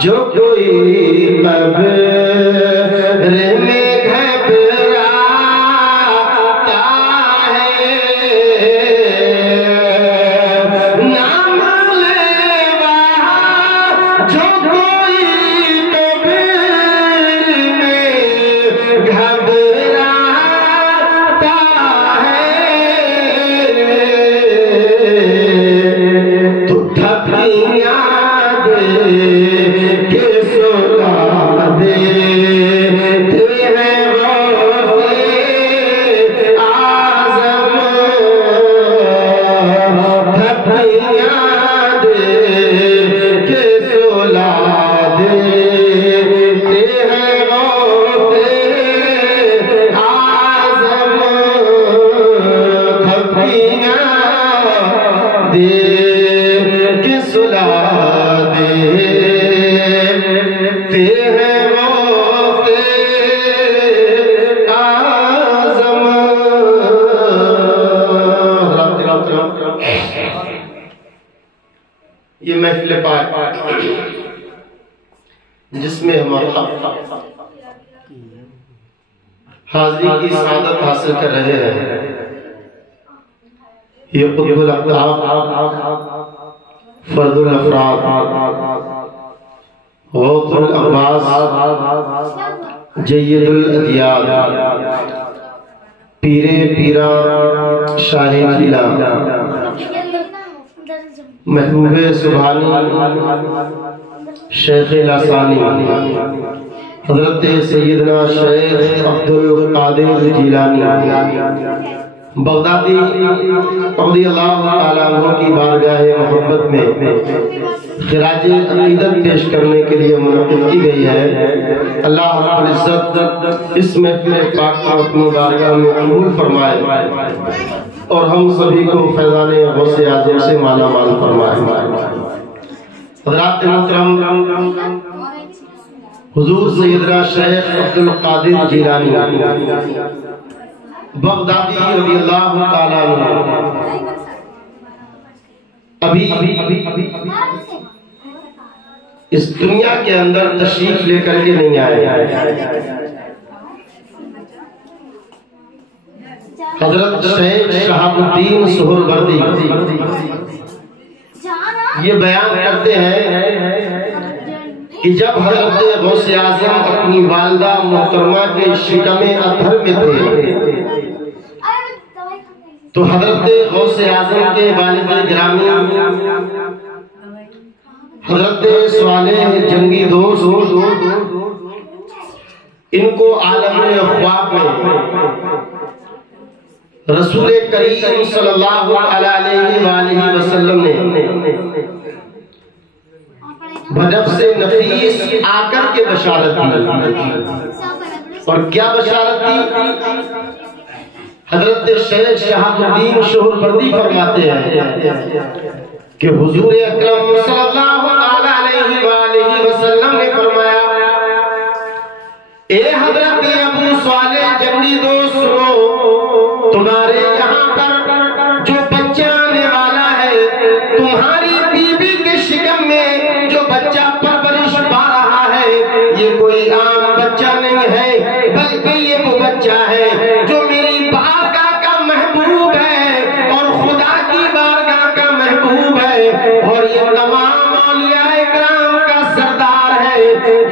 جو کوئی قبر میں گھبراتا ہے نام لیوا جو کوئی قبر میں گھبراتا ہے تو تھپیاں یہ محفل پاک جس میں ہم حاضری کی سعادت حاصل کر رہے ہیں، یہ قطب الاقطاب، فرد الافراد، غوث الاقواس، جید الادیان، پیر پیران، شاہ جیلان، محبوب سبحانی، شیخ لاسانی، حضرت سیدنا شیخ عبدالقادر جیلانی بغدادی رضی اللہ تعالیٰ عنہ کی بارگاہ محبت میں خراج عقیدت پیش کرنے کے لیے منعقد کی گئی ہے۔ اللہ رب العزت اس محفل پاک کو اپنی بارگاہ میں قبول فرمائے اور ہم سبھی کو فیضان غوث اعظم سے مالا مال فرمائے۔ حضرات محترم، حضور سیدنا شیخ عبدالقادر جیلانی بغدادی رضی اللہ تعالیٰ عنہ ابھی اس دنیا کے اندر تشریف لے کر کے نہیں آئے۔ حضرت شیخ شہاب الدین سہروردی یہ بیان کرتے ہیں کہ جب حضرت غوث اعظم اپنی والدہ محترمہ کے شکم اطہر میں تھے تو حضرت غوث اعظم کے والد گرامی حضرت صالح جنگی دوست ان کو عالم خواب میں رسول کریم صلی اللہ علیہ وآلہ وسلم نے بنفس نفیس آ کر کے بشارت دی. اور کیا بشارت دی؟ حضرت شیخ شہاب الدین شہربردی فرماتے ہیں کہ حضور اکرم صلی اللہ علیہ وآلہ وسلم نے فرمایا اے حضرت ابو صالح جنگی دوست سنو، تمہارے یہاں پر جو بچہ آنے والا ہے تمہاری بیوی کے شکم میں جو بچہ پرورش پا رہا ہے یہ کوئی عام بچہ نہیں ہے بلکہ یہ وہ بچہ ہے جو میری بارگاہ کا محبوب ہے اور خدا کی بارگاہ کا محبوب ہے اور یہ تمام اولیاء اکرام کا سردار ہے.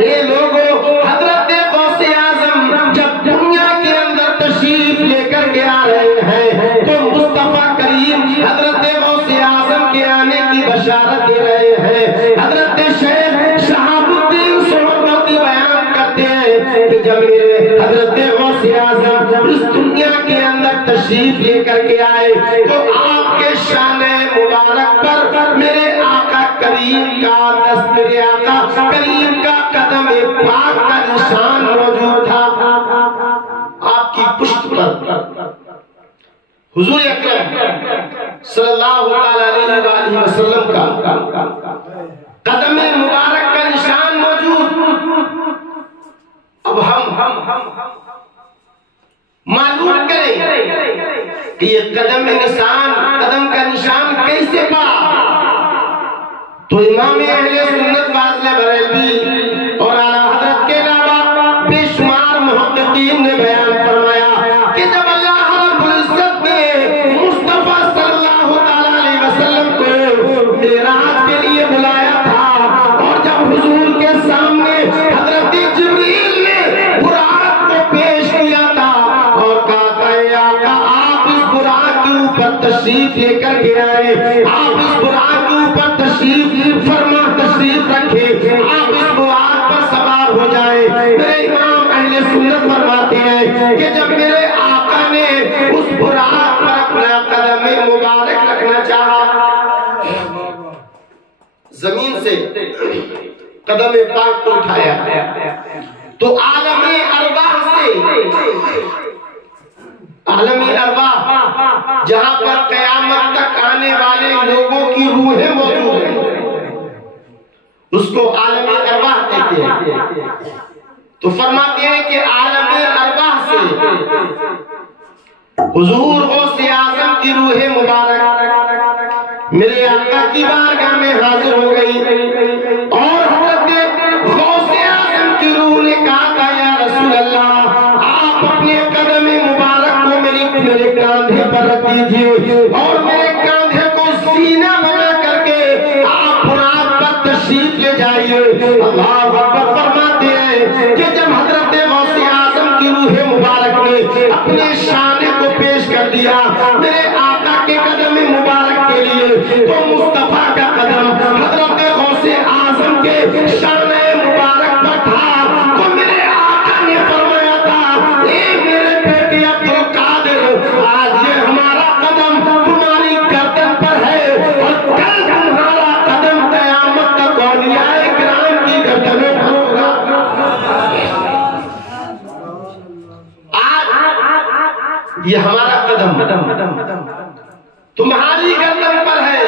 یہ لوگوں حضرت غوث اعظم جب دنیا کے اندر تشریف لے کر کے آ رہے ہیں تو مصطفیٰ کریم حضرت غوث اعظم کے آنے کی بشارت دے رہے ہیں. حضرت شیخ شہاب الدین سہروردی بیان کرتے ہیں کہ جب میرے حضرت غوث اعظم اس دنیا کے اندر تشریف لے کر کے آئے تو آپ کے شان مبارک پر میرے آقا کریم کا میرے آقا کریم کا قدم پاک کا نشان موجود تھا. آپ کی پشت پر حضور اکرم صلی اللہ علیہ وآلہ وسلم کا قدم مبارک کا نشان موجود. اب ہم معلوم کریں کہ یہ قدم کا نشان کیسے پا. تو امام اہل سنت فاضل بریلوی اور اعلیٰ حضرت کے علاوہ بے شمار محققین نے بیان فرمایا کہ جب اللہ رب العزت نے مصطفیٰ صلی اللہ علیہ وسلم کو معراج کے لیے بلایا تھا اور جب حضور کے سامنے حضرت جبریل نے براق کو پیش کیا تھا اور کہا تھا اے آقا آپ اس براق کے اوپر تشریف لے کر کے آئے، آپ اس براق کے اوپر تشریف فرما تشریف رکھے، آپ اس براق پر سوار ہو جائے. میرے امام اہل سنت فرماتے ہیں کہ جب میرے آقا نے اس براق پر اپنا قدم مبارک رکھنا چاہا زمین سے قدم پاک کو اٹھایا تو عالمی ارواح جہاں پر قیامت تک آنے والے لوگوں کی روحیں موجود ہیں اس کو عالمی ارواح کہتے ہیں. تو فرماتے ہیں کہ عالمی ارواح سے حضور غوث اعظم کی روح مبارک میرے آقا کی بارگاہ میں حاضر ہو گئی اور حضرت غوث اعظم کی روح نے کہا تھا یا رسول اللہ آپ اپنے قدم مبارک کو میرے کاندھے پر رکھ دیجئے اور میرے کاندھے کو سینہ بنا کر کے آپ براق پر تشریف لے جائیے. اللہ اکبر. فرماتے ہیں کہ جب حضرت غوث اعظم کی روح مبارک نے اپنے شان کو پیش کر دیا میرے آقا کے قدم مبارک کے لیے تو مصطفیٰ کا قدم حضرت غوث اعظم کے شان مبارک پر تھا. تو میرے آقا نے فرمایا تھا اے میرے بیٹے عبدالقادر آج یہ ہمارا قدم تمہاری گردن پر ہے اور کل تمہارا قدم قیامت تک اولیاء اکرام کی گردنوں پر ہوگا. آج یہ ہمارا قدم تمہاری گردن پر ہے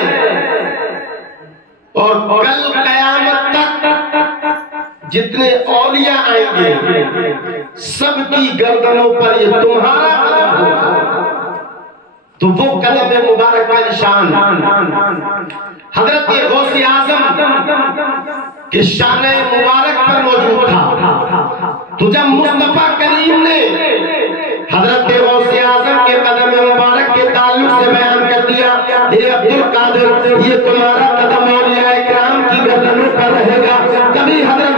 اور کل قیامت تک جتنے اولیاء آئیں گے سب کی گردنوں پر یہ تمہارا قدم ہوگا. تو وہ قدم مبارک کا نشان حضرت غوث اعظم کے شان مبارک پر موجود تھا. تو جب مصطفیٰ کریم نے حضرت غوث اعظم کے قدم مبارک کے تعلق سے بیان کر دیا اے عبدالقادر یہ تمہارا قدم اولیاء اکرام کی گردنوں پر رہے گا، کبھی حضرت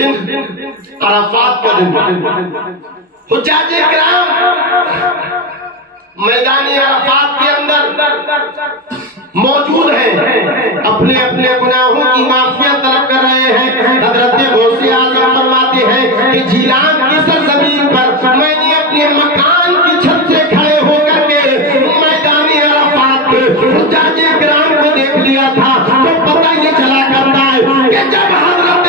دن عرفات کا دن حجاج کرام میدان عرفات کے اندر موجود ہیں، اپنے اپنے گناہوں کی معافیت طلب کر رہے ہیں۔ حضرت غوث اعظم فرماتے ہیں کہ جیلان کی سرزمین پر میں نے اپنے مکان کی چھت سے کھڑے ہو کر کے میدان عرفات کے حجاج کرام کو دیکھ لیا تھا، تو پتہ یہ چلا کرتا ہے کہ جب حضرت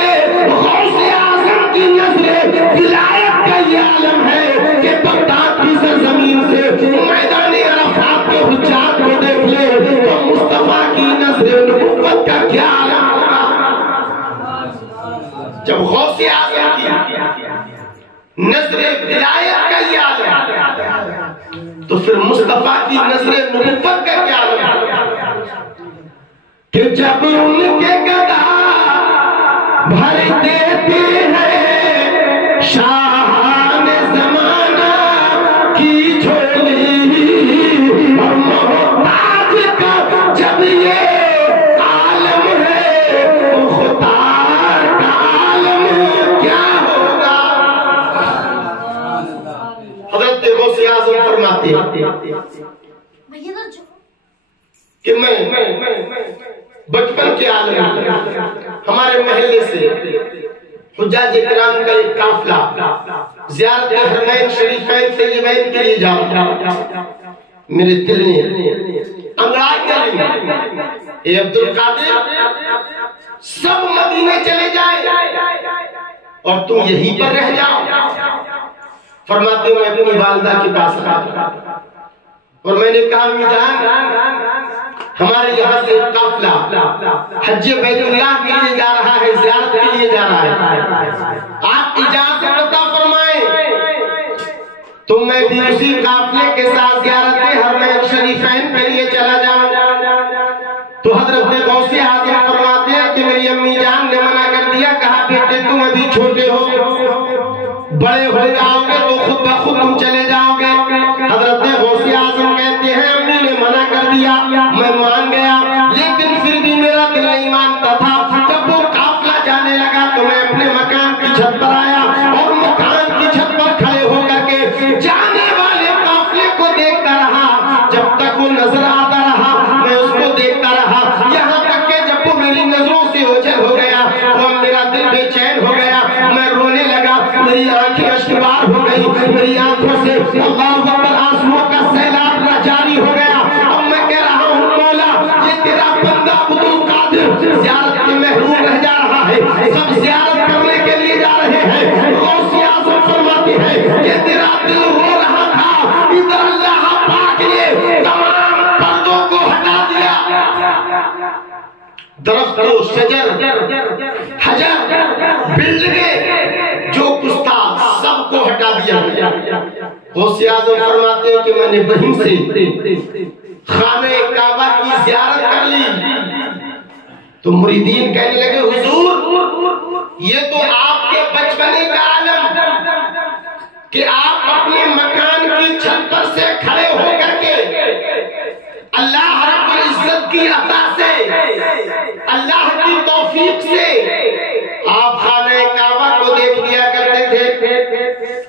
غوث اعظم کی نظر ولایت کا یہ عالم ہے کہ بغداد کی سرزمین سے میدان عرفات کے حجاج کو دیکھ لے تو مصطفیٰ کی نظر نبوت کا کیا عالم ہوگا۔ جب غوث اعظم کی نظر ولایت کا یہ عالم تو پھر مصطفیٰ کی نظر نبوت کا کیا عالم کہ جب ان کے گدا بھر دیتے ہیں شاہان زمانہ کی جھولی اور محتاج کا جب یہ عالم ہے مختار کا عالم کیا ہوگا۔ حضرت غوث اعظم فرماتے ہیں کہ میں بچپن کے عالم ہمارے محلے سے حجاج کرام کا ایک قافلہ زیارت حرمین شریفین طیبین کے لیے جا رہا، میرے دل نے انگڑائی کر لی، اے عبد القادر سب مدینے چلے جائیں اور تم یہیں پر رہ جاؤ۔ فرماتے میں اپنی والدہ کے پاس آیا اور میں نے کہا امی جان ہمارے یہاں سے قافلہ حج بیت اللہ کے لیے جا رہا ہے، زیارت کے لیے جا رہا ہے، آپ اجازت عطا فرمائیں تو میں بھی اسی قافلے کے ساتھ زیارت حرمین شریفین کے لیے چلا جاؤں۔ تو حضرت غوث اعظم فرماتے ہیں کہ میری امی جان نے منع کر دیا، کہا بیٹے تم ابھی چھوٹے ہو، بڑے ہو جاؤ گے تو خود بخود تم چلے جاؤ گے۔ حضرت غوث اعظم کہتے ہیں امی نے منع کر دیا، میں مان گیا، لیکن پھر بھی میرا دل نہیں مانتا تھا۔ جب وہ قافلہ جانے لگا تو میں اپنے مکان کی چھت پر آیا اور مکان کی چھت پر کھڑے ہو کر کے جانے والے قافلے کو دیکھتا رہا، جب تک وہ نظر آتا رہا میں اس کو دیکھتا رہا، یہاں تک کہ جب وہ میری نظروں سے اوجھل ہو گیا تو میرا دل بے چین ہو گیا، میں رونے لگا، میری آنکھیں اشکبار ہو گئی، میری آنکھوں سے اللہ اکبر آنسوؤں کا سیلاب جاری ہو گیا۔ اب میں کہہ رہا ہوں مولا یہ تیرا بندہ عبد القادر زیارت سے محروم رہ جا رہا ہے، سب زیارت کرنے کے لیے جا رہے ہیں۔ غوث اعظم فرماتی ہے کہ تیرا دل رو رہا تھا، ادھر اللہ پاک نے تمام پردوں کو ہٹا دیا، درخت و شجر حجر بلڈنگیں جو کچھ تھا سب کو ہٹا دیا۔ غوث اعظم فرماتے ہیں کہ میں نے وہیں سے خانہ کعبہ کی زیارت کر لی تو مریدین کہنے لگے حضور یہ تو آپ کے بچپنے کا عالم کہ آپ اپنے مکان کی چھت پر سے کھڑے ہو کر کے اللہ رب العزت کی عطا سے اللہ کی توفیق سے آپ خانہ کعبہ کو دیکھ لیا کرتے تھے،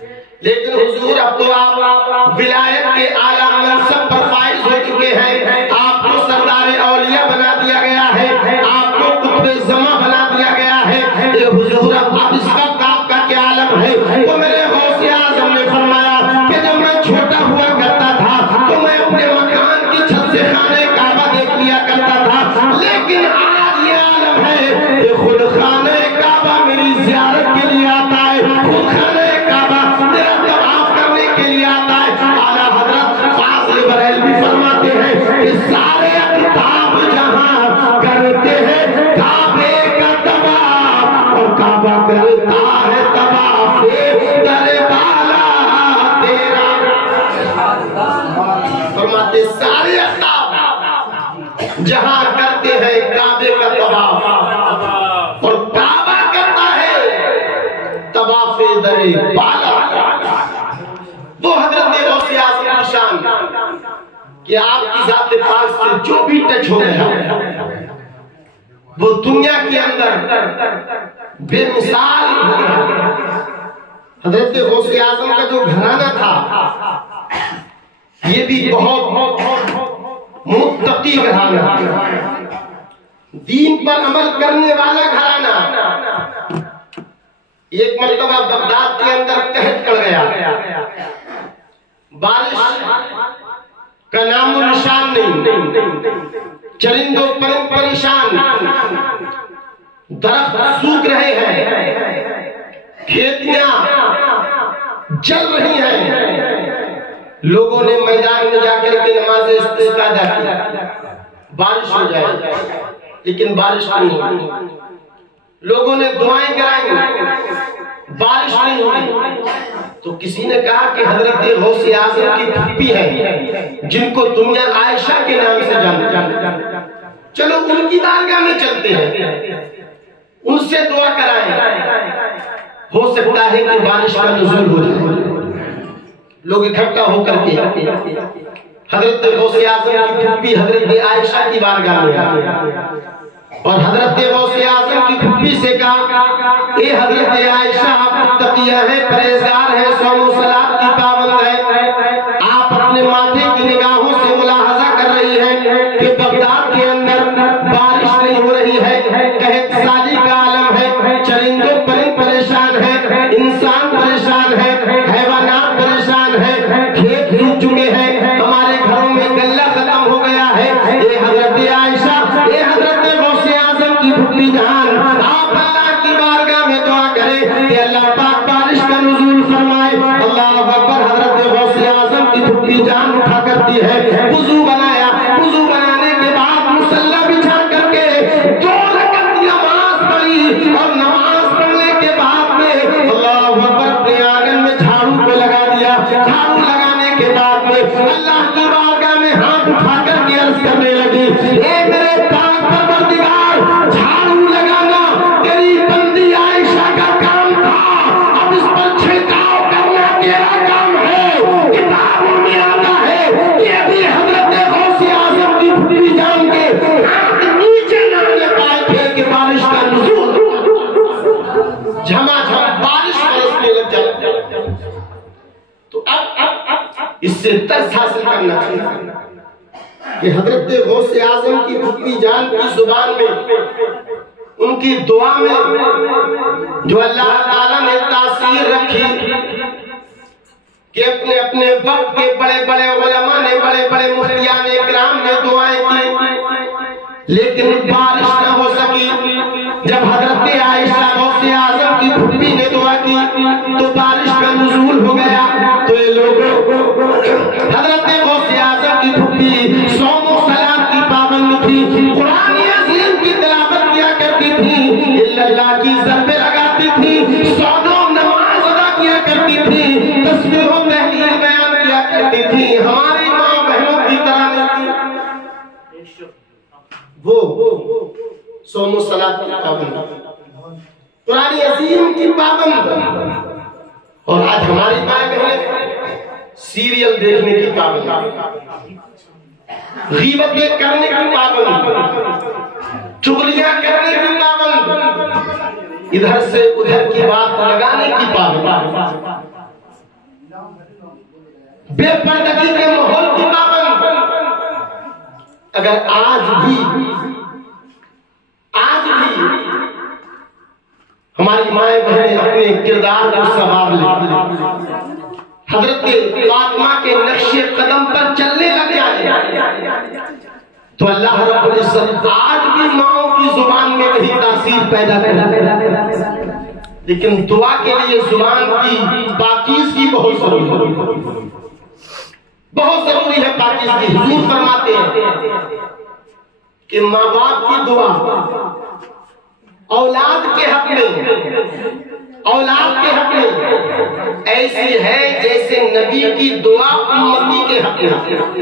لیکن حضور اب تو آپ ولایت کے اعلیٰ منصب پر فائز ہو چکے ہیں، آپ کو سردار اولیاء بنا دیا گیا ہے، آپ کو قطب زماں بنا دیا گیا ہے، اے حضور اب اس وقت آپ کا کیا عالم ہے؟ تو میرے غوث اعظم نے فرمایا کہ جب میں چھوٹا ہوا کرتا تھا تو میں اپنے مکان کی چھت سے خانہ کعبہ دیکھ لیا کرتا تھا، لیکن آج یہ عالم ہے کہ خود خانہ کعبہ میری زیارت کے لیے آتا ہے، خود خانہ کعبہ میرا طواف کرنے کے لیے آتا ہے۔ اعلیٰ حضرت فاضل بریلوی فرماتے ہیں کہ سارے اقطاب جہاں کرتے ہیں کعبے کا طواف اور کعبہ کرتا ہے طواف در بالا تیرا۔ فرماتے سارے اقطاب جہاں کرتے ہیں کعبے کا طواف اور کعبہ کرتا ہے طواف در بالا۔ وہ حضرت غوث اعظم کی شان کہ آپ کی ذات پاک سے جو بھی ٹچ ہو گیا وہ دنیا کے اندر بے مثال حضرت غوث اعظم کا جو گھرانہ تھا یہ بھی بہت متقی گھرانہ، دین پر عمل کرنے والا گھرانہ۔ ایک مرتبہ بغداد کے اندر قحط پڑ گیا، بارش کا نام و نشان نہیں، چرندوں پرند پریشان، درخت سوکھ رہے ہیں، کھیتیاں جل رہی ہیں۔ لوگوں نے میدان میں جا کر کے نماز استسقاء ادا کی، بارش ہو جائے، لیکن بارش نہیں ہوئی۔ لوگوں نے دعائیں کرائیں، بارش نہیں ہوئی۔ تو کسی نے کہا کہ حضرت غوث اعظم کی پھپھی ہے جن کو دنیا عائشہ کے نام سے جانتی ہے، چلو ان کی بارگاہ میں چلتے ہیں، ان سے دعا کرائیں، ہو سکتا ہے کہ بارش کا نزول ہو جائے۔ لوگ اکٹھا ہو کر کے حضرت غوث اعظم کی پھپھی حضرت عائشہ کی بارگاہ میں آئے اور حضرت غوث اعظم کی پھپھی سے کہا، اے حضرت عائشہ، آپ متقیہ ہیں، پرہیزگار ہیں، صوم و صلاۃ کی پابند ہیں، آپ اپنے ماتھے کی نگاہوں سے ملاحظہ کر رہی ہیں کہ بغداد کے اندر بارش نہیں ہو رہی ہے، قحط سالی کا عالم ہے، چرندوں پرند پریشان ہیں، انسان پریشان ہے، حیوانات پریشان ہیں، کھیت سوکھ چکے ہیں، ہمارے گھروں میں غلہ ختم ہو گیا ہے۔ اے حضرت عائشہ، اے حضرت غوث اعظم کی پھپھی جان، آپ اللہ کی بارگاہ میں دعا کریں کہ اللہ پاک بارش کا نزول فرمائے۔ اللہ اکبر۔ حضرت غوث اعظم کی پھپھی جان اٹھا کرتی ہے، وضو بنایا، وضو بنانے کے بعد مصلی بچھا کر کے 2 رکعت نماز پڑھی اور نماز پڑھنے کے بعد میں اللہ اکبر اپنے آنگن میں جھاڑو کو لگا دیا۔ جھاڑو لگانے کے بعد میں اللہ کی بارگاہ میں ہاتھ اٹھا کر کے عرض کرنے لگی، اے میرے پاک پروردگار، جھاڑو لگانا تیری بندی عائشہ کا کام تھا، اب اس پر چھڑکاؤ کرنا تیرا کام ہے۔ کتابوں میں آتا ہے یہ بھی حضرت غوث اعظم کی پھپھی جان کے ہاتھ نیچے نہ لے پائے تھے کہ بارش کا نزول جھما جھم بارش برسنے لگ جائے۔ تو اب اس سے درس حاصل کرنا چاہیے کہ حضرت غوث اعظم کی پھپھی جان کی زبان میں، ان کی دعا میں جو اللہ تعالیٰ نے تاثیر رکھی کہ اپنے اپنے وقت کے بڑے بڑے علماء نے، بڑے بڑے مفتیان اکرام نے دعائیں کی، لیکن بارش نہ ہو سکی۔ جب حضرت عائشہ غوث اعظم کی پھپھی نے دعا کی تو بارش کا نزول ہو گیا۔ تو یہ لوگوں، حضرت غوث اعظم کی پھپھی صوم و صلاۃ کی پابند تھی، قرآن عظیم کی تلاوت کیا کرتی تھی، اللہ کی ضربیں لگاتی تھی، سودوں نماز ادا کیا کرتی تھی، تصویر و تحلیل بیان کیا کرتی تھی، ہماری ماں بہنوں کی طرح نہیں تھی۔ وہ صوم و صلاۃ کی پابند، قرآن عظیم کی پابند، اور آج ہماری ماں بہنیں سیریل دیکھنے کی پابند، غیبتیں کرنے کی پابند، چغلیاں کرنے کی پابند، ادھر سے ادھر کی بات لگانے کی پابند، بے پردگی کے ماحول کی پابند۔ اگر آج بھی ہماری مائیں بہنیں اپنے کردار کو سنوار لیں، حضرت فاطمہ کے نقش قدم پر چلنے لگ جائے، تو اللہ رب العزت آج بھی ماؤں کی زبان میں وہی تاثیر پیدا کرے۔ لیکن دعا کے لیے زبان کی پاکیزگی بہت ضروری ہے، بہت ضروری ہے پاکیزگی۔ حضور فرماتے ہیں کہ ماں باپ کی دعا اولاد کے حق میں ایسی ہے جیسے نبی کی دعا امتی کے حق میں،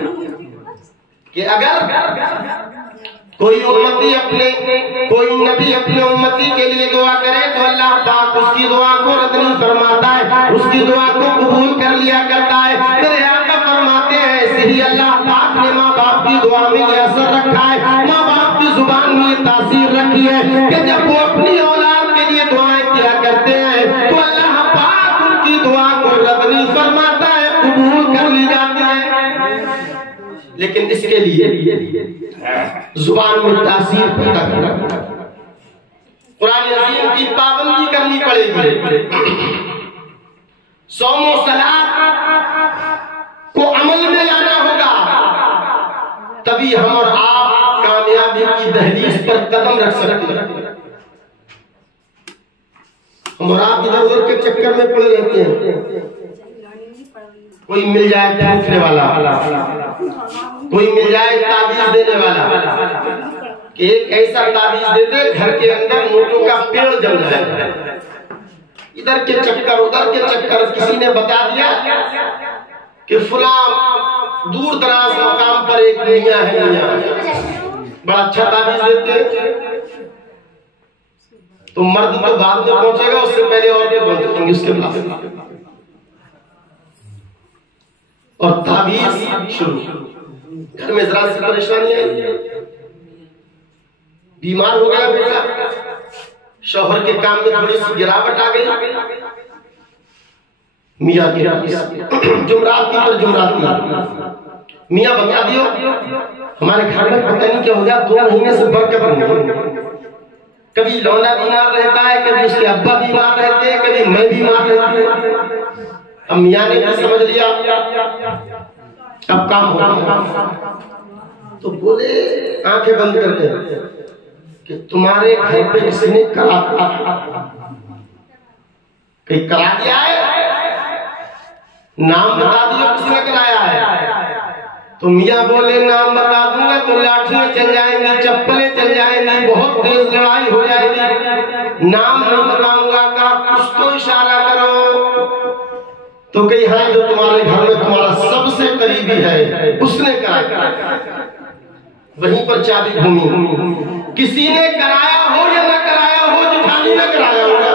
کہ اگر کوئی نبی اپنے امتی کے لیے دعا کرے تو اللہ پاک اس کی دعا کو رد نہیں فرماتا ہے، اس کی دعا کو قبول کر لیا کرتا ہے۔ میرے آقا فرماتے ہیں ایسے ہی اللہ پاک نے ماں باپ کی دعا میں یہ اثر رکھا ہے، ماں باپ کی زبان میں یہ تاثیر رکھی ہے کہ جب وہ اپنی اولاد کے لیے دعا لیکن اس کے لیے زبان میں تاثیر پیدا کرنا، قرآن عظیم کی پابندی کرنی پڑے گی، صوم و صلاۃ کو عمل میں لانا ہوگا، تبھی ہم اور آپ کامیابی کی دہلیز پر قدم رکھ سکتے ہیں۔ ہم اور آپ ادھر ادھر کے چکر میں پڑے رہتے ہیں، کوئی مل جائے پوچھنے والا، کوئی مل جائے تعویذ دینے والا کہ ایک ایسا تعویذ دے دے گھر کے اندر نوٹوں کا پیڑ جم جائے، ادھر کے چکر ادھر کے چکر۔ کسی نے بتا دیا کہ فلاں دور دراز مقام پر ایک میاں ہے، بڑا اچھا تعویذ دیتے، تو مرد تو بعد میں پہنچے گا، اس سے پہلے عورتیں پہنچیں گی اس کے پاس، اور تعویذ شروع۔ گھر میں ذرا سی پریشانی ہے، بیمار ہو گیا بیٹا، شوہر کے کام میں تھوڑی سی گراوٹ آ گئی، میاں جمعرات پر جمعرات میاں بتا دیو ہمارے گھر میں پتہ نہیں کیا ہو گیا، 2 مہینے سے برکت نہیں، کبھی لولا بیمار رہتا ہے، کبھی اس کے ابا بیمار رہتے ہیں، کبھی میں بیمار رہتی ہوں۔ اب میاں نے بھی سمجھ لیا اب کام ہوگا، تو بولے آنکھیں بند کر دے کہ تمہارے گھر پہ کسی نے کہیں کرا دیا ہے، نام بتا دیو کس نے کرایا ہے۔ تو میاں بولے نام بتا دوں گا تو لاٹھیاں چل جائیں گی، چپلیں چل جائیں گی، بہت تیز لڑائی ہو جائے گی، نام نہیں بتاؤں گا، کہا کچھ تو اشارہ کرو۔ تو کہی ہاں جو تمہارے گھر میں تمہارا سب سے قریبی ہے اس نے کرایا، وہیں پر چابی گھومی، کسی نے کرایا ہو یا نہ کرایا ہو، جٹھانی نے کرایا ہوگا۔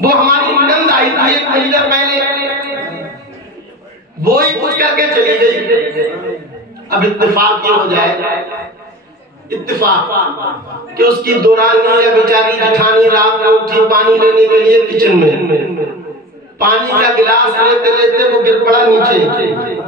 وہ ہماری نند آئی تھی 1 مہینہ پہلے، وہی کچھ کر کے چلی گئی۔ اب اتفاق یہ ہو جائے، اتفاق کہ اس کی دورانی ہے بیچاری جٹھانی، رات کو اٹھی پانی لینے کے لیے کچن میں، پانی کا گلاس لیتے لیتے وہ گر پڑا نیچے،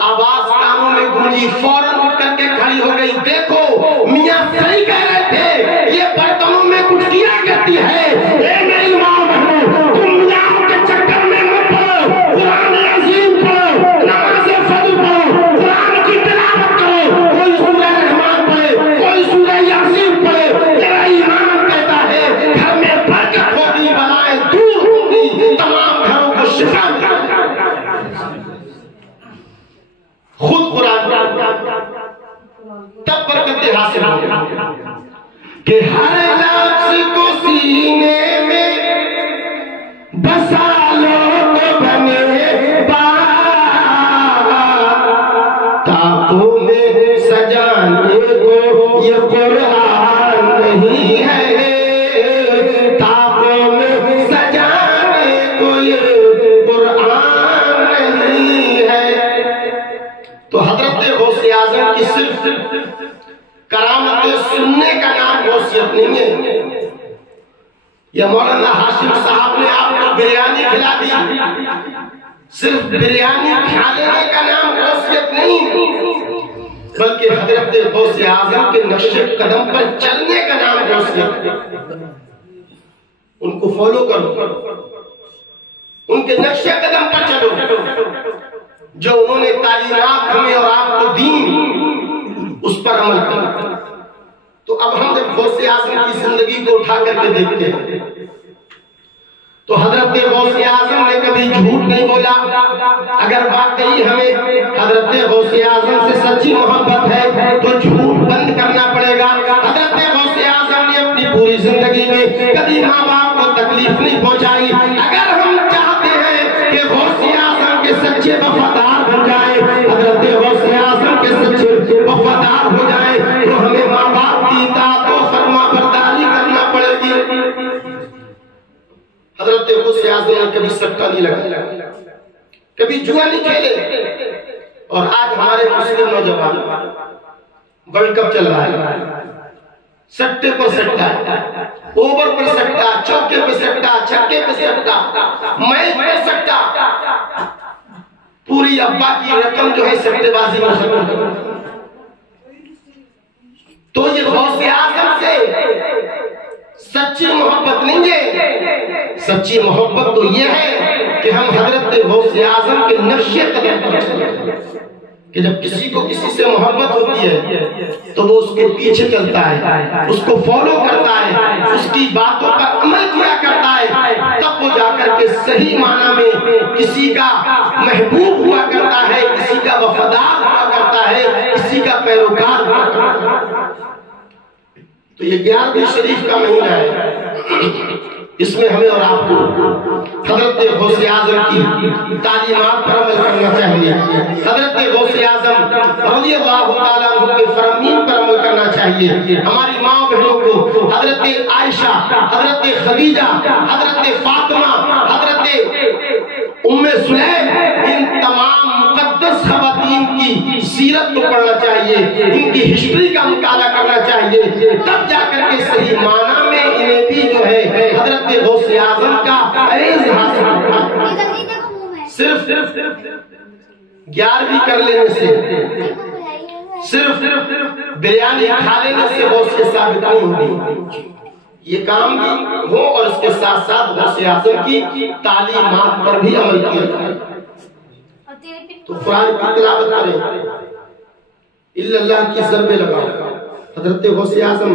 آواز کانوں میں گونجی، فوراً اٹھ کر کے کھڑی ہو گئی، دیکھو میاں صحیح کہہ رہے تھے، یہ برتنوں میں کچھ کیا کرتی ہے، اے میری ماں بہنوں، تم میاں کے چکر میں مت پڑو، قرآن عظیم پڑھو، نماز فجر پڑھو، قرآن کی تلاوت کرو، کوئی سورہ رحمان پڑھے، کوئی سورہ یاسین پڑھے، تیرا ایمان کہتا ہے گھر میں برکت ہوگی، بلائیں دور ہوگی، تمام گھروں کو شفا ملے گا۔ خود قرآن تب برکت حاصل ہوگی کہ ہر لفظ کو سینے میں بسا لو تو بنے بات، تاکوں میں سجانے کو یہ قرآن نہیں ہے، تاکوں میں سجانے کو یہ قرآن نہیں ہے۔ تو حضرت غوث اعظم کی صرف کرامتیں سننے کا نام غوثیت نہیں ہے، یا مولانا ہاشم صاحب نے آپ کو بریانی کھلا دی، صرف بریانی کھا لینے کا نام غوثیت نہیں، بلکہ حضرت غوث اعظم کے نقش قدم پر چلنے کا نام غوثیت ہے۔ ان کو فالو کرو، ان کے نقش قدم پر چلو، جو انہوں نے تعلیمات ہمیں اور آپ کو دین اس پر عمل کرو۔ تو اب ہم جب غوث اعظم کی زندگی کو اٹھا کر کے دیکھتے ہیں تو حضرت غوث اعظم نے کبھی جھوٹ نہیں بولا۔ اگر واقعی ہمیں حضرت غوث اعظم سے سچی محبت ہے تو جھوٹ بند کرنا پڑے گا۔ حضرت غوث اعظم نے اپنی پوری زندگی میں کبھی ماں باپ کو تکلیف نہیں پہنچائی۔ اگر ہم چاہتے ہیں کہ غوث اعظم کے سچے وفادار بن جائیں، حضرت غوث اعظم کے سچے وفادار ہو جائیں، تو ہمیں ماں باپ کی اطاعت و فرما برداری کرنا پڑے گی۔ حضرت غوث اعظم نے کبھی سٹا نہیں لگا، کبھی جوا نہیں کھیلے، اور آج ہمارے مسلم نوجوان ورلڈ کپ چل رہا ہے، سٹے پر سٹا، اوور پر سٹا، چوکے پر سٹا، چھکے پر سٹا، میچ پر سٹا، پورے پوری ابا کی رقم جو ہے سٹے بازی میں ختم کر. تو یہ غوث اعظم سے سچی محبت نہیں ہے. سچی محبت تو یہ ہے کہ ہم حضرت غوث اعظم کے نقش قدم پر چلیں. کہ جب کسی کو کسی سے محبت ہوتی ہے تو وہ اس کے پیچھے چلتا ہے, اس کو فالو کرتا ہے, اس کی باتوں پر عمل کیا کرتا ہے, تب وہ جا کر کے صحیح معنی میں کسی کا محبوب ہوا کرتا ہے, کسی کا وفادار ہوا کرتا ہے, کسی کا پیروکار ہوا کرتا ہے. تو یہ 11ویں شریف کا مہینہ ہے, اس میں ہمیں اور آپ کو حضرت غوث اعظم کی تعلیمات پر عمل کرنا چاہیے. حضرت غوث اعظم رضی اللہ تعالیٰ عنہ کے فرامین پر عمل کرنا چاہیے. ہماری ماں بہنوں کو حضرت عائشہ, حضرت خدیجہ, حضرت فاطمہ, حضرت ام سلیم, ان تمام مقدس خواتین کی سیرت کو پڑھنا چاہیے, ان کی ہسٹری کا مطالعہ کرنا چاہیے. تب جا کر کے صحیح معنی میں انہیں بھی جو ہے حضرت غوث اعظم کا عز حاصل ہوگا. صرف 11ویں کر لینے سے, صرف بریانی کھا لینے سے غوثیت ثابت نہیں ہوگی. یہ کام بھی ہو اور اس کے ساتھ ساتھ غوث اعظم کی تعلیمات پر بھی عمل کیا جائے. تو قرآن کی تلاوت کریں, اللہ کی ضربے لگاؤ. حضرت غوث اعظم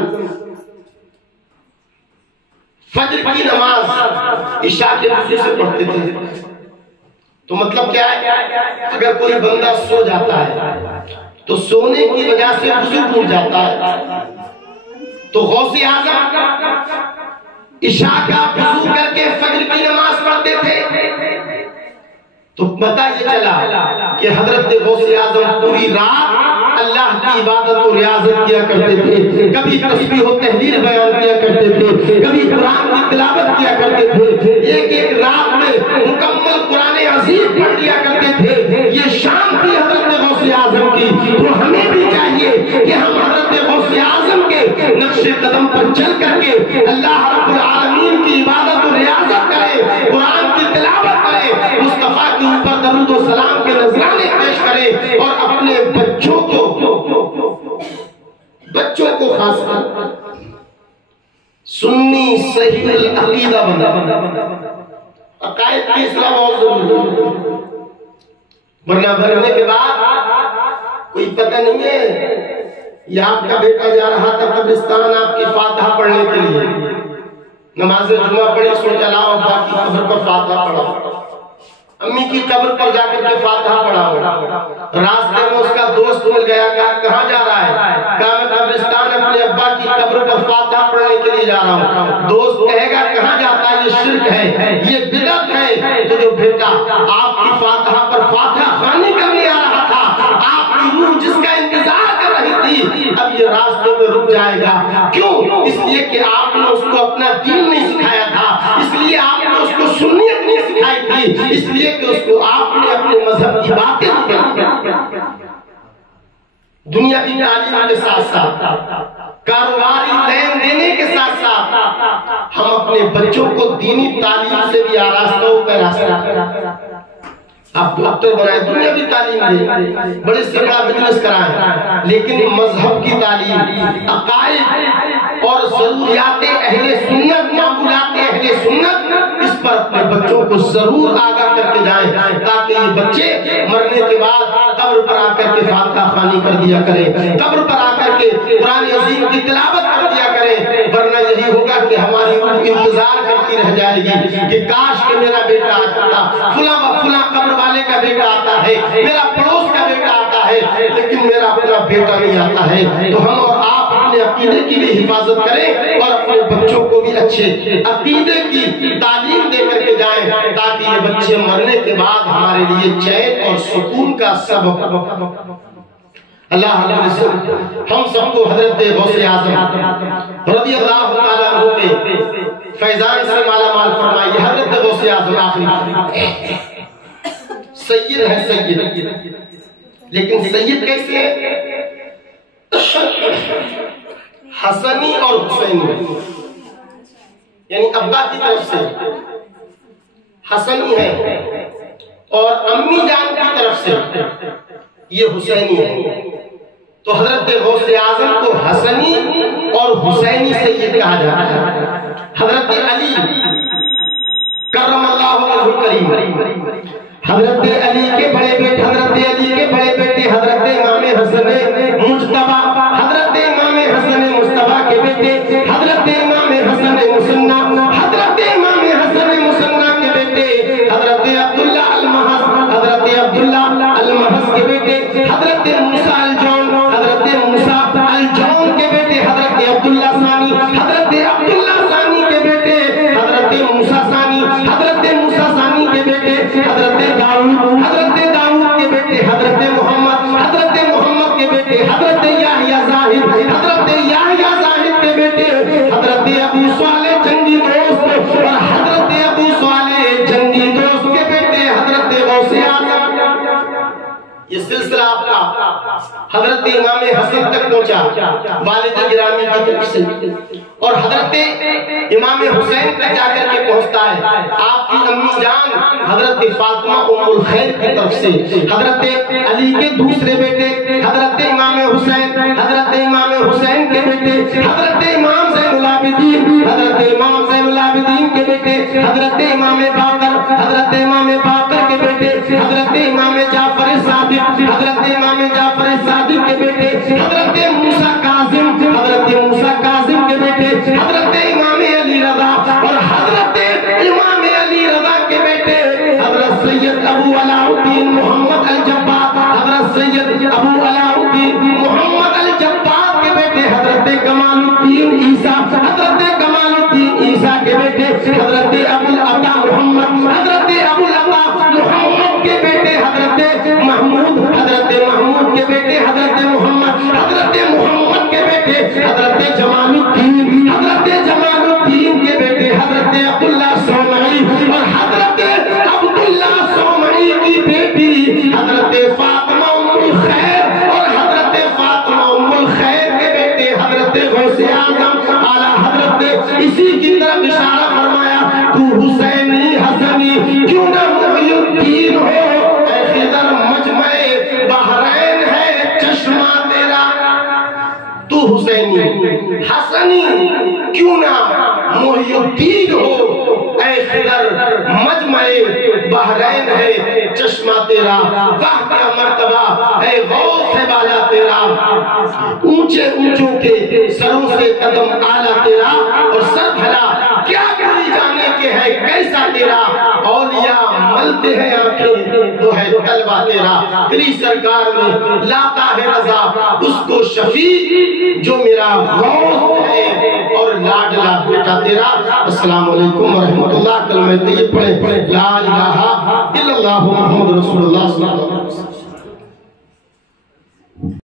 فجر کی نماز عشاء کے وضو سے پڑھتے تھے. تو مطلب کیا ہے, اگر کوئی بندہ سو جاتا ہے تو سونے کی وجہ سے وضو ٹوٹ جاتا ہے, تو غوث اعظم عشاء کا وضو کر کے فجر کی نماز پڑھتے تھے. تو پتہ یہ چلا کہ حضرت غوث اعظم پوری رات اللہ کی عبادت و ریاضت کیا کرتے تھے. کبھی تسبیح و تحلیل بیان کیا کرتے تھے, کبھی قرآن کی تلاوت کیا کرتے تھے, ایک رات میں مکمل قرآن عظیم پڑھ لیا کرتے تھے. یہ شان تھی حضرت غوث اعظم کی. تو ہمیں بھی چاہیے کہ ہم حضرت غوث اعظم کے نقش قدم پر چل کر کے اللہ رب العالمین کی عبادت و ریاضت کریں, قرآن کی تلاوت کریں, مصطفیٰ کے اوپر درود و سلام کے نذرانے پیش کریں, اور اپنے بچوں کو خاص کر سنی صحیح عقیدہ بنا. عقائد کی اصلاح بہت ضروری ہے, ورنہ بھرنے کے بعد کوئی پتہ نہیں ہے. یہ آپ کا بیٹا جا رہا تھا قبرستان آپ کی فاتحہ پڑھنے کے لیے, نماز جمعہ پڑھی, سوچا لاؤ ابا کی قبر پر فاتحہ پڑھا, امی کی قبر پر جا کر کے فاتحہ پڑھا. راستے میں اس کا دوست مل گیا, کہا کہاں جا رہا ہے, کہا میں قبرستان اپنے ابا کی قبر پر فاتحہ پڑھنے کے لیے جا رہا ہوں. دوست کہے گا کہاں جاتا ہے, یہ شرک ہے, یہ بدعت ہے. تو جو بیٹا آپ کی فاتحہ پر فاتحہ خوانی کرنے آ رہا تھا, آپ کی روح جس کا انتظار کر رہی تھی, اب یہ راستے میں رک جائے گا. کیوں؟ اس لیے کہ آپ نے اس کو اپنا دین نہیں سکھایا تھا, اس لیے آپ نے اس کو سنیت نہیں سکھائی تھی, اس لیے کہ اس کو آپ نے اپنے مذہب کی باتیں سکھائی. دنیا کی تعلیم کے ساتھ ساتھ, کاروباری لین دینے کے ساتھ ساتھ ہم اپنے بچوں کو دینی تعلیم سے بھی آراستہ کریں. آپ ڈاکٹر بنائے, دنیا کی تعلیم دیں, بڑے سے بڑا بزنس کرائیں, لیکن مذہب کی تعلیم, عقائد اور ضروریات اہل سنت, معمولات اہل سنت, اس پر اپنے بچوں کو ضرور آگاہ کر کے جائیں, تاکہ یہ بچے مرنے کے بعد قبر پر آ کر کے فاتحہ خوانی کر دیا کریں, قبر پر آ کر کے قرآن عظیم کی تلاوت کر دیا کریں. ورنہ یہی ہوگا کہ ہماری روح انتظار کرتی رہ جائے گی کہ کاش کہ میرا بیٹا آ جاتا, فلاں و فلاں قبر والے کا بیٹا آتا ہے, میرا پڑوس کا بیٹا آتا ہے, لیکن میرا اپنا بیٹا نہیں آتا ہے. تو ہم اور آپ اپنے عقیدے کی بھی حفاظت کریں اور اپنے بچوں کو بھی اچھے عقیدے کی تعلیم دے کر کے جائیں, تاکہ یہ بچے مرنے کے بعد ہمارے لیے چین اور سکون کا سبب. اللہ ہم سب کو حضرت غوث اعظم رضی اللہ تعالیٰ عنہ کے فیضان سے مالا مال فرمائیے. حضرت غوث اعظم آخری سید ہے, سید, لیکن سید کیسے ہے؟ حسنی اور حسینی, یعنی ابا کی طرف سے حسنی ہے اور امی جان کی طرف سے یہ حسینی ہے، تو حضرت غوث اعظم کو حسنی اور حسینی سید کہا جاتا ہے۔ حضرت علی کرم اللہ وجہہ کریم، حضرت علی کے بڑے بیٹے، حضرت علی کے بڑے بیٹے حضرت امام حسن مجتبی، حضرت امام حسن مجتبی کے بیٹے حضرت امام حسن مسنہ، حضرت امام حسن مسنہ کے بیٹے حضرت عبداللہ المحض، حضرت عبداللہ المحض کے بیٹے حضرت موسیٰ الجون، حضرت موسیٰ الجون کے بیٹے حضرت عبداللہ ثانی، حضرت عبداللہ ثانی کے بیٹے حضرت موسیٰ ثانی، حضرت موسیٰ ثانی کے بیٹے حضرت داؤد، حضرت داؤد کے بیٹے حضرت محمد، حضرت محمد کے بیٹے حضرت یحییٰ زاہد، حضرت یحییٰ زاہد کے بیٹے حضرت ابو صالح جنگی دوست، اور حضرت ابو صالح جنگی دوست کے بیٹے حضرت غوث اعظم۔ یہ سلسلہ آپ کا حضرت امام حسن تک پہنچا والد گرامی کی طرف سے، اور حضرت امام حسین تک جا کر کے پہنچتا ہے آپ کی امی جان حضرت فاطمہ ام الخیر کی طرف سے، حضرت علی کے دوسرے بیٹے حضرت امام حسین، حضرت امام حسین کے بیٹے حضرت امام زین العابدین، حضرت امام زین العابدین کے بیٹے حضرت امام باقر، حضرت امام باقر کے بیٹے حضرت امام جعفر صادق، حضرت امام جعفر صادق کے بیٹے حضرت موسیٰ کاظم، حضرت موسیٰ کاظم کے بیٹے حضرت امام علی رضا، اور حضرت امام علی رضا کے بیٹے حضرت سید ابو علاء الدین محمد الجبار، حضرت سید ابو علاء الدین محمد الجبار کے بیٹے حضرت کمال الدین عیسیٰ، حضرت کمال الدین عیسیٰ کے بیٹے حضرت ابو العطا محمد، حضرت ابو العطا محمد کے بیٹے حضرت محمود، حضرت محمود کے بیٹے حضرت محمد، حضرت محمد کے بیٹے حضرت جمال الدین، حضرت جمال الدین کے بیٹے حضرت عبداللہ صومعی، اور حضرت عبداللہ صومعی کی بیٹی حضرت فاطمہ ام الخیر، اور حضرت فاطمہ ام الخیر کے بیٹے حضرت غوث اعظم اعلیٰ حضرت اسی کی طرف اشارہ فرمایا، تو حسینی حسنی کیوں نہ محی الدین ہو، اے خضر مجمع بحرین ہے چشمہ تیرا، تو حسینی حسنی کیوں نہ محی الدین ہو، اے خضر مجمع بحرین ہے چشمہ تیرا، واہ کیا مرتبہ اے غوث بالا تیرا، اونچے اونچوں کے سروں سے قدم اعلیٰ تیرا، اور سر بھلا کیا کہی جانے کے ہے کیسا تیرا، اولیاء ملتے ہیں آنکھیں تو ہے طلبہ تیرا، تیری سرکار میں لاتا ہے رضا اس کو شفیع جو میرا غوث ہے اور لاڈلا بیٹا تیرا۔ السلام علیکم ورحمۃ اللہ، کلمہ طیب پڑھیں، لا الہ الا اللہ محمد رسول اللہ صلی اللہ علیہ وسلم۔